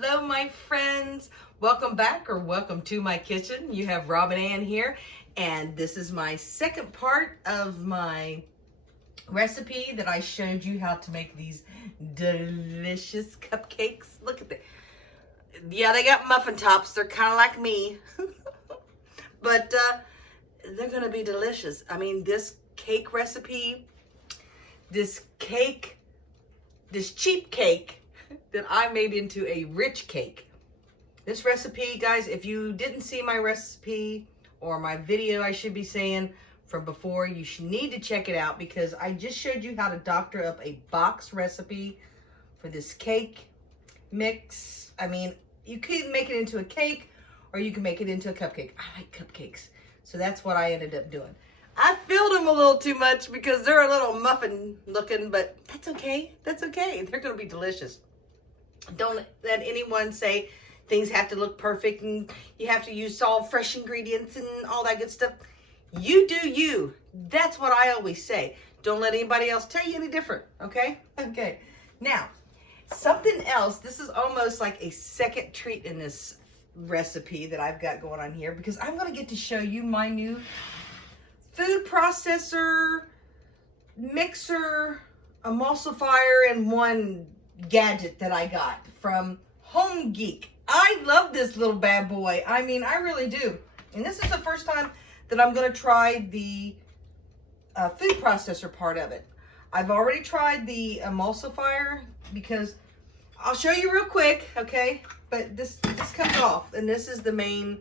Hello, my friends. Welcome back or welcome to my kitchen. You have Robin Ann here, and this is my second part of my recipe that I showed you how to make these delicious cupcakes. Look at that. Yeah, they got muffin tops. They're kind of like me, but they're going to be delicious. I mean, this cake recipe, this cheap cake that I made into a rich cake. This recipe, guys, if you didn't see my recipe or my video, I should be saying, from before, you should need to check it out because I just showed you how to doctor up a box recipe for this cake mix. I mean, you can make it into a cake or you can make it into a cupcake. I like cupcakes, so that's what I ended up doing. I filled them a little too much because they're a little muffin looking, but that's okay. That's okay. They're going to be delicious. Don't let anyone say things have to look perfect and you have to use all fresh ingredients and all that good stuff. You do you. That's what I always say. Don't let anybody else tell you any different, okay? Okay. Now, something else. This is almost like a second treat in this recipe that I've got going on here because I'm going to get to show you my new food processor, mixer, emulsifier, and one gadget that I got from Home Geek. I love this little bad boy. I mean, I really do. And this is the first time that I'm going to try the food processor part of it. I've already tried the emulsifier because I'll show you real quick, okay? But this comes off, and this is the main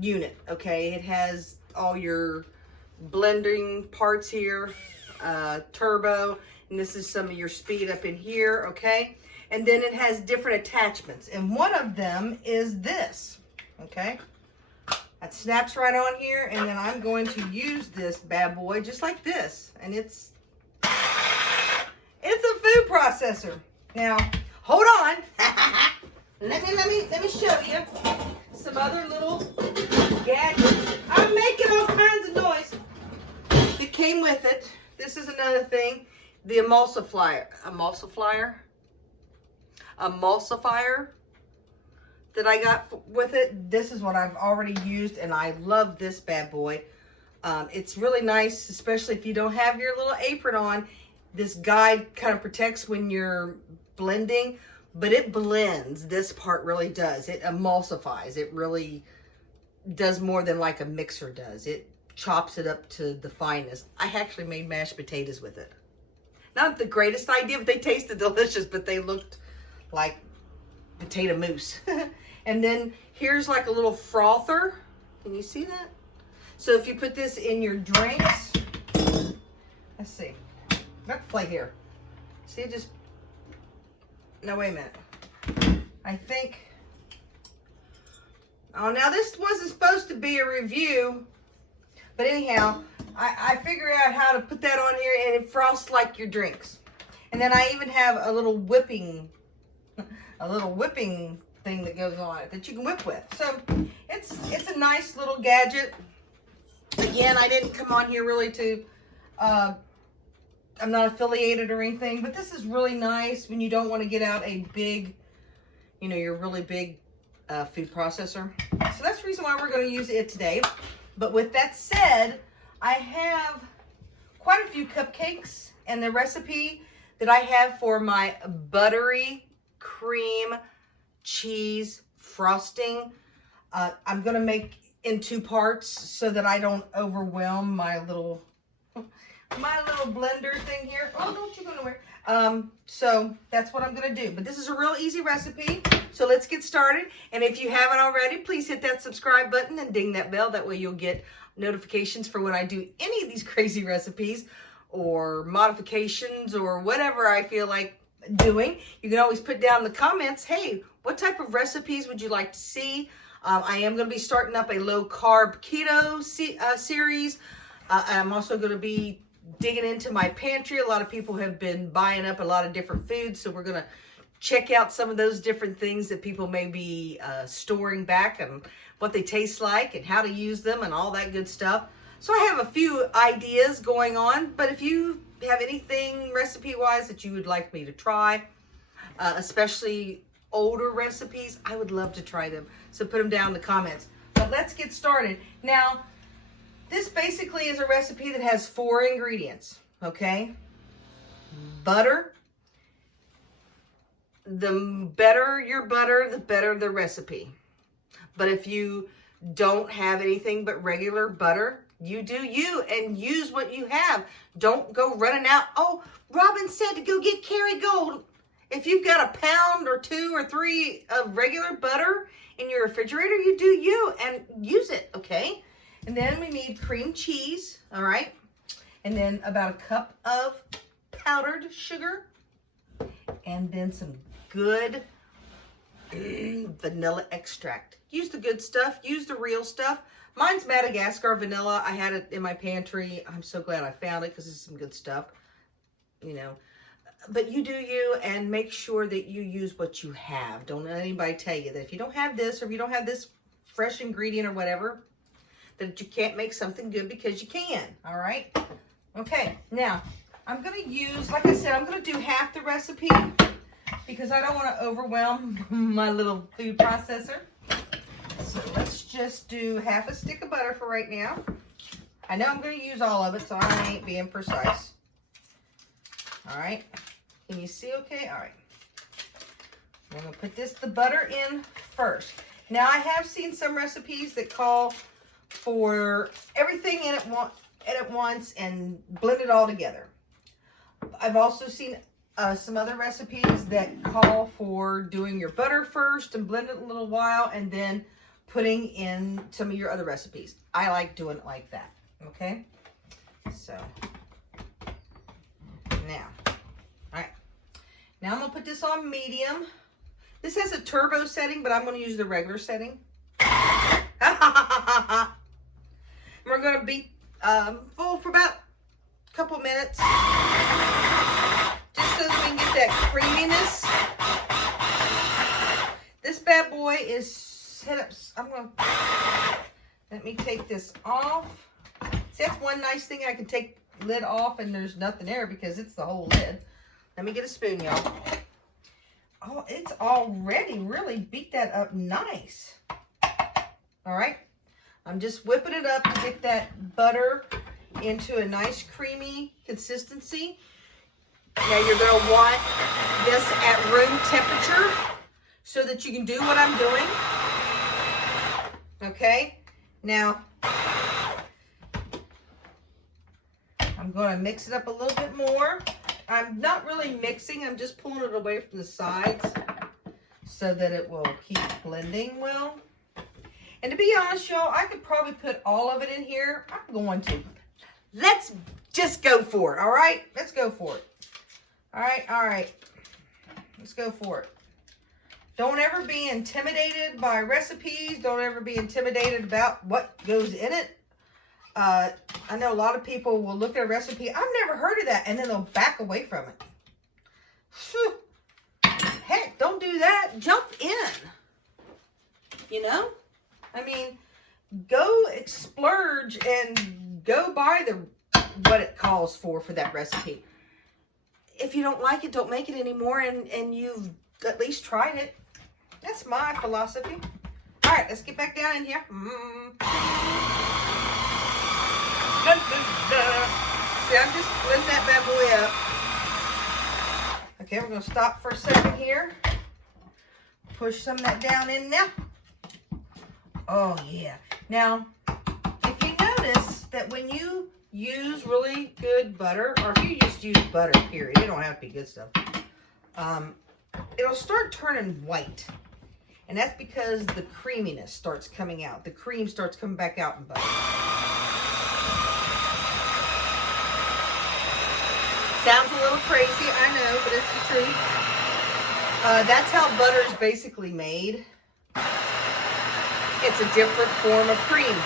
unit, okay? It has all your blending parts here, turbo, and this is some of your speed up in here, okay? And then it has different attachments, and one of them is this, okay? That snaps right on here, and then I'm going to use this bad boy just like this, and it's a food processor. Now, hold on. let me show you some other little gadgets. I'm making all kinds of noise. It came with it. This is another thing. The emulsifier that I got with it. This is what I've already used, and I love this bad boy. It's really nice, especially if you don't have your little apron on. This guide kind of protects when you're blending, but it blends. This part really does. It emulsifies. It really does more than like a mixer does. It chops it up to the finest. I actually made mashed potatoes with it. Not the greatest idea, but they tasted delicious, but they looked like potato mousse. And then here's like a little frother. Can you see that? So if you put this in your drinks, let's see. Let's play here. See, it just, no, wait a minute. I think, oh, now this wasn't supposed to be a review, but anyhow, I figured out how to put that on here and it frosts like your drinks. And then I even have a little whipping thing that goes on it that you can whip with. So it's a nice little gadget. Again, I didn't come on here really to, I'm not affiliated or anything, but this is really nice when you don't want to get out a big, you know, your really big food processor. So that's the reason why we're going to use it today. But with that said, I have quite a few cupcakes, and the recipe that I have for my buttery cream cheese frosting, I'm going to make in two parts so that I don't overwhelm my little blender thing here. Oh, don't you go nowhere. So that's what I'm going to do. But this is a real easy recipe. So let's get started. And if you haven't already, please hit that subscribe button and ding that bell. That way you'll get notifications for when I do any of these crazy recipes or modifications or whatever I feel like doing. You can always put down in the comments, hey, what type of recipes would you like to see? I am going to be starting up a low-carb keto series. I'm also going to be digging into my pantry. A lot of people have been buying up a lot of different foods, so we're going to check out some of those different things that people may be storing back and what they taste like and how to use them and all that good stuff. So I have a few ideas going on, but if you have anything recipe-wise that you would like me to try, especially older recipes, I would love to try them. So put them down in the comments. But let's get started. Now, this basically is a recipe that has 4 ingredients, okay? Butter. The better your butter, the better the recipe. But if you don't have anything but regular butter, you do you and use what you have. Don't go running out. Oh, Robin said to go get Kerrygold. If you've got a pound or 2 or 3 of regular butter in your refrigerator, you do you and use it, okay? And then we need cream cheese, all right? And then about a cup of powdered sugar. And then some good vanilla extract. Use the good stuff. Use the real stuff. Mine's Madagascar vanilla. I had it in my pantry. I'm so glad I found it because it's some good stuff. You know. But you do you, and make sure that you use what you have. Don't let anybody tell you that if you don't have this, or if you don't have this fresh ingredient or whatever, that you can't make something good, because you can. All right? Okay. Now, I'm going to use, like I said, I'm going to do half the recipe because I don't want to overwhelm my little food processor. So let's just do half a stick of butter for right now. I know I'm going to use all of it, so I ain't being precise. All right. Can you see okay? All right. I'm going to put the butter in first. Now, I have seen some recipes that call for everything in at once and blend it all together. I've also seen some other recipes that call for doing your butter first and blend it a little while and then putting in some of your other recipes. I like doing it like that, okay? So, now, all right. Now I'm going to put this on medium. This has a turbo setting, but I'm going to use the regular setting. We're going to be full for about a couple minutes. Just so that we can get that creaminess. This bad boy is set up. Let me take this off. See, that's one nice thing. I can take the lid off and there's nothing there because it's the whole lid. Let me get a spoon, y'all. Oh, it's already really beat that up nice. All right. I'm just whipping it up to get that butter into a nice creamy consistency. Now you're going to want this at room temperature so that you can do what I'm doing. Okay. Now, I'm going to mix it up a little bit more. I'm not really mixing. I'm just pulling it away from the sides so that it will keep blending well. And to be honest, y'all, I could probably put all of it in here. I'm going to. Let's just go for it, all right? Let's go for it. All right. Let's go for it. Don't ever be intimidated by recipes. Don't ever be intimidated about what goes in it. I know a lot of people will look at a recipe. I've never heard of that, and then they'll back away from it. Whew. Heck, don't do that. Jump in. You know? I mean, go splurge and go buy what it calls for that recipe. If you don't like it, don't make it anymore, and you've at least tried it. That's my philosophy. All right, let's get back down in here. See, I'm just blending that bad boy up. Okay, we're going to stop for a second here. Push some of that down in now. Oh, yeah. Now, if you notice that when you use really good butter, or if you just use butter, period, it don't have to be good stuff, it'll start turning white. And that's because the creaminess starts coming out. The cream starts coming back out in butter. Sounds a little crazy, I know, but it's the truth. That's how butter is basically made. It's a different form of cream.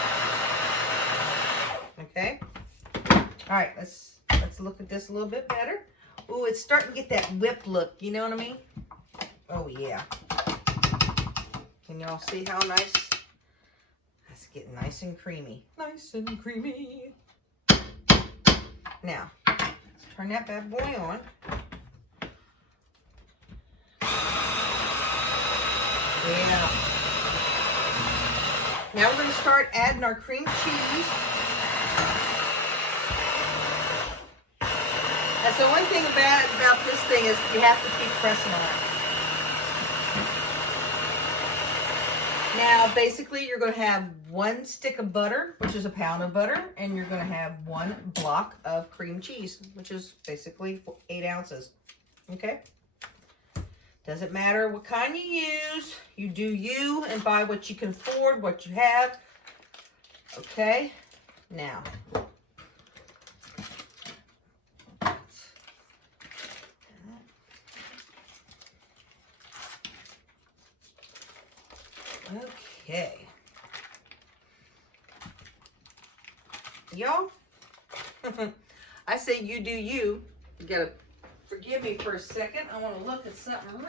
Okay. All right, let's look at this a little bit better. Ooh, it's starting to get that whip look. You know what I mean? Oh yeah. Can y'all see how nice? That's getting nice and creamy. Nice and creamy. Now, let's turn that bad boy on. Yeah. Now we're going to start adding our cream cheese. And so one thing about this thing is you have to keep pressing on it. Now, basically, you're going to have 1 stick of butter, which is a pound of butter, and you're going to have 1 block of cream cheese, which is basically 8 ounces. Okay? Doesn't matter what kind you use. You do you and buy what you can afford, what you have. Okay? Now, okay. Y'all, I say you do you. You gotta forgive me for a second. I want to look at something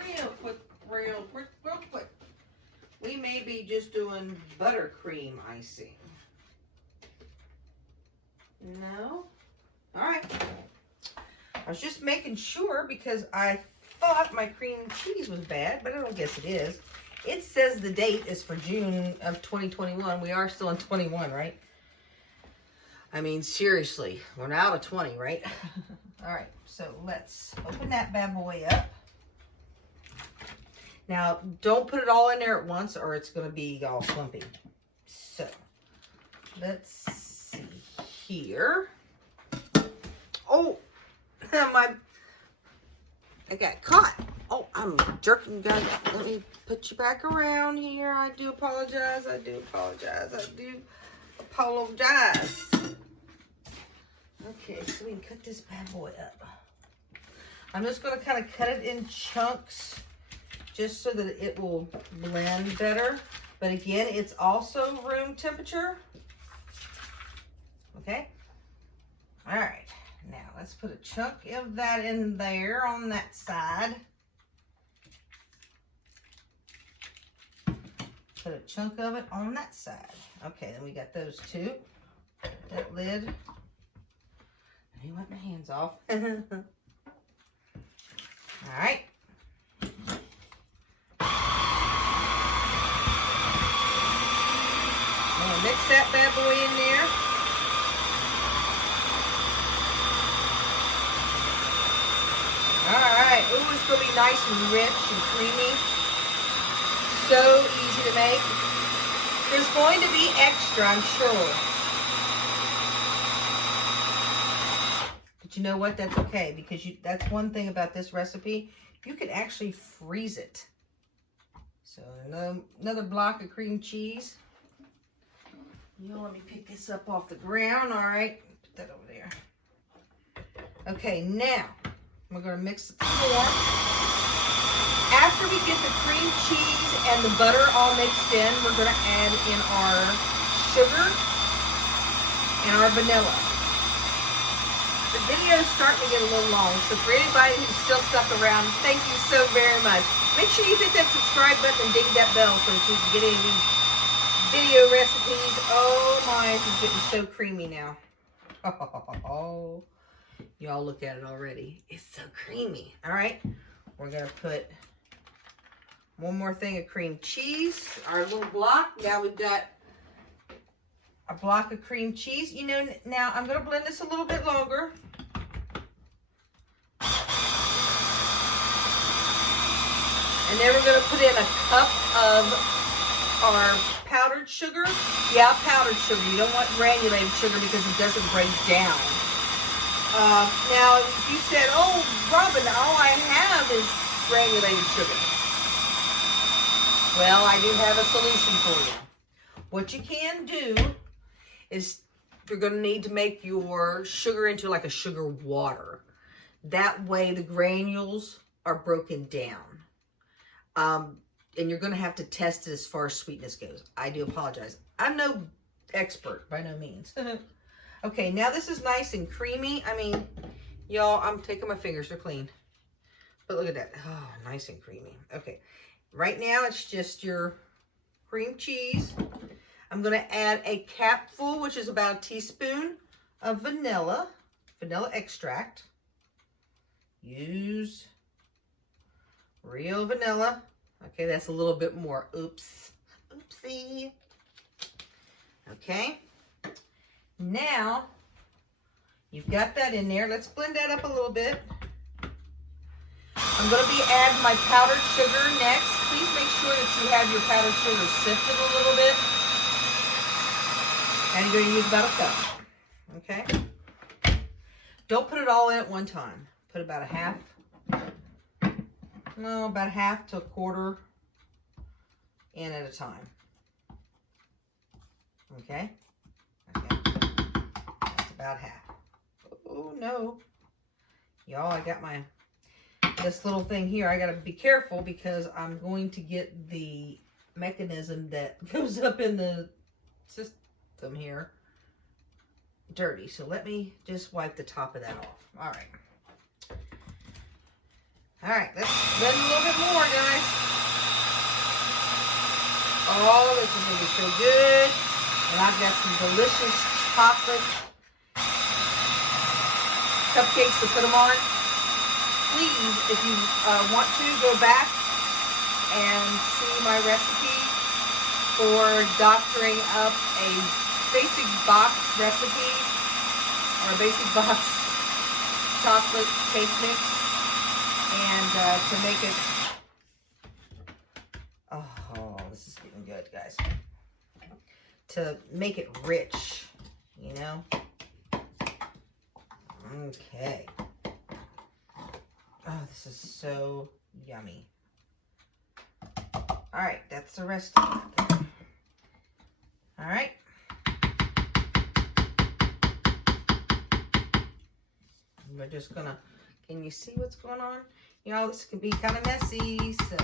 real quick. We may be just doing buttercream icing. No? Alright. I was just making sure because I thought my cream cheese was bad, but I don't guess it is. It says the date is for June of 2021. We are still in 21, right? I mean, seriously, we're now out of 20, right? All right, so let's open that bad boy up. Now, don't put it all in there at once or it's going to be all clumpy. So, let's see here. Oh, I got caught. Oh, I'm jerking you guys. Let me put you back around here. I do apologize. Okay, so we can cut this bad boy up. I'm just going to kind of cut it in chunks just so that it will blend better. But again, it's also room temperature. Okay. All right. Now, let's put a chunk of that in there on that side. Put a chunk of it on that side. Okay, then we got those two. That lid. I need to wipe my hands off. All right. I'm going to mix that bad boy in there. All right. Ooh, it's going to be nice and rich and creamy. So easy to make. There's going to be extra, I'm sure. But you know what? That's okay because that's one thing about this recipe. You can actually freeze it. So another block of cream cheese. You know, let me pick this up off the ground. All right, put that over there. Okay, now we're going to mix it some more. After we get the cream cheese and the butter all mixed in, we're going to add in our sugar and our vanilla. The video is starting to get a little long, so for anybody who's still stuck around, thank you so very much. Make sure you hit that subscribe button and ding that bell so that you can get any of these video recipes. Oh my, this is getting so creamy now. Oh, y'all look at it already. It's so creamy. All right, we're going to put one more thing of cream cheese, our little block. Now we've got a block of cream cheese. You know, now I'm going to blend this a little bit longer. And then we're going to put in a cup of our powdered sugar. Yeah, powdered sugar. You don't want granulated sugar because it doesn't break down. Now, if you said, oh, Robin, all I have is granulated sugar. Well, I do have a solution for you. What you can do is you're going to need to make your sugar into like a sugar water. That way the granules are broken down. And you're going to have to test it as far as sweetness goes. I do apologize. I'm no expert, by no means. Okay, now this is nice and creamy. I mean, y'all, I'm taking my fingers. They're clean. But look at that. Oh, nice and creamy. Okay, right now it's just your cream cheese. I'm going to add a capful, which is about a teaspoon of vanilla extract. Use real vanilla. Okay, that's a little bit more. Oops. Oopsie. Okay. Now, you've got that in there. Let's blend that up a little bit. I'm going to be adding my powdered sugar next. Please make sure that you have your powdered sugar sifted a little bit. And you're going to use about a cup. Okay? Don't put it all in at one time. Put about a half. No, about a half to a quarter in at a time. Okay? Okay. That's about half. Oh, no. Y'all, I got this little thing here. I got to be careful because I'm going to get the mechanism that goes up in the system here dirty. So let me just wipe the top of that off. All right. All right, let's blend a little bit more, guys. Oh, this is going to be so good. And I've got some delicious chocolate cupcakes to put them on. Please, if you want to, go back and see my recipe for doctoring up a basic box recipe or a basic box chocolate cake mix. And to make it, oh, this is getting good, guys. To make it rich, you know. Okay. Oh, this is so yummy. All right, that's the rest of it. All right. We're just gonna, can you see what's going on? You know, this can be kind of messy, so.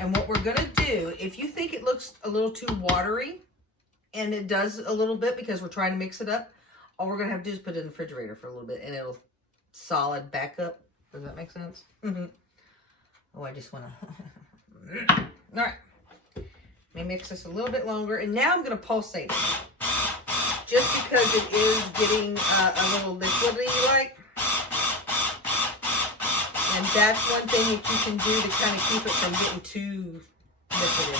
And what we're gonna do, if you think it looks a little too watery, and it does a little bit because we're trying to mix it up, all we're gonna have to do is put it in the refrigerator for a little bit and it'll solid back up. Does that make sense? Oh, I just wanna, all right. Let me mix this a little bit longer, and now I'm gonna pulsate it. Just because it is getting a little liquidy like. And that's one thing that you can do to kind of keep it from getting too liquid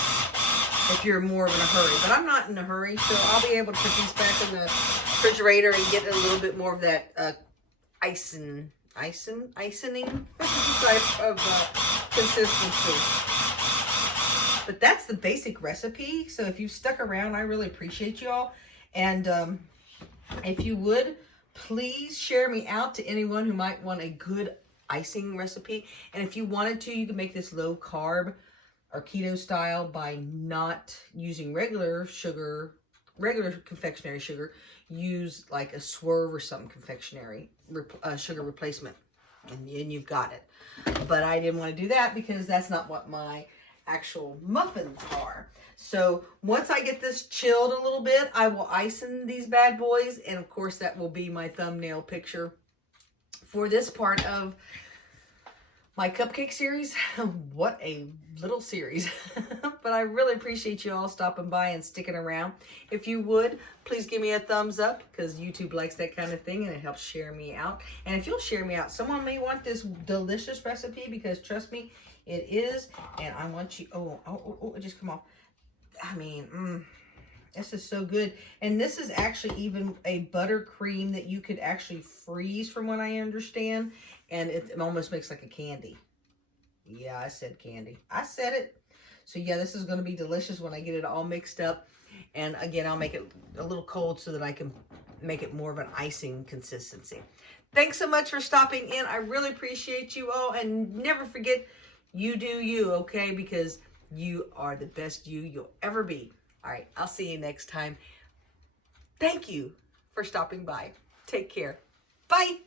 if you're more of in a hurry. But I'm not in a hurry, so I'll be able to put these back in the refrigerator and get a little bit more of that icing type of consistency. But that's the basic recipe. So if you've stuck around, I really appreciate y'all. And if you would, please share me out to anyone who might want a good icing recipe. And if you wanted to, you can make this low carb or keto style by not using regular sugar, regular confectionery sugar. Use like a Swerve or something confectionery sugar replacement, and you've got it. But I didn't want to do that because that's not what my actual muffins are. So once I get this chilled a little bit, I will icing these bad boys, and of course that will be my thumbnail picture for this part of my cupcake series. What a little series. But I really appreciate you all stopping by and sticking around. If you would, please give me a thumbs up, because YouTube likes that kind of thing and it helps share me out. And if you'll share me out, someone may want this delicious recipe, because trust me, it is. And I want you, oh, it just come off. I mean, this is so good. And this is actually even a buttercream that you could actually freeze, from what I understand. And it almost makes like a candy. Yeah, I said candy. I said it. So yeah, this is going to be delicious when I get it all mixed up. And again, I'll make it a little cold so that I can make it more of an icing consistency. Thanks so much for stopping in. I really appreciate you all. And never forget, you do you, okay? Because you are the best you'll ever be. All right, I'll see you next time. Thank you for stopping by. Take care. Bye.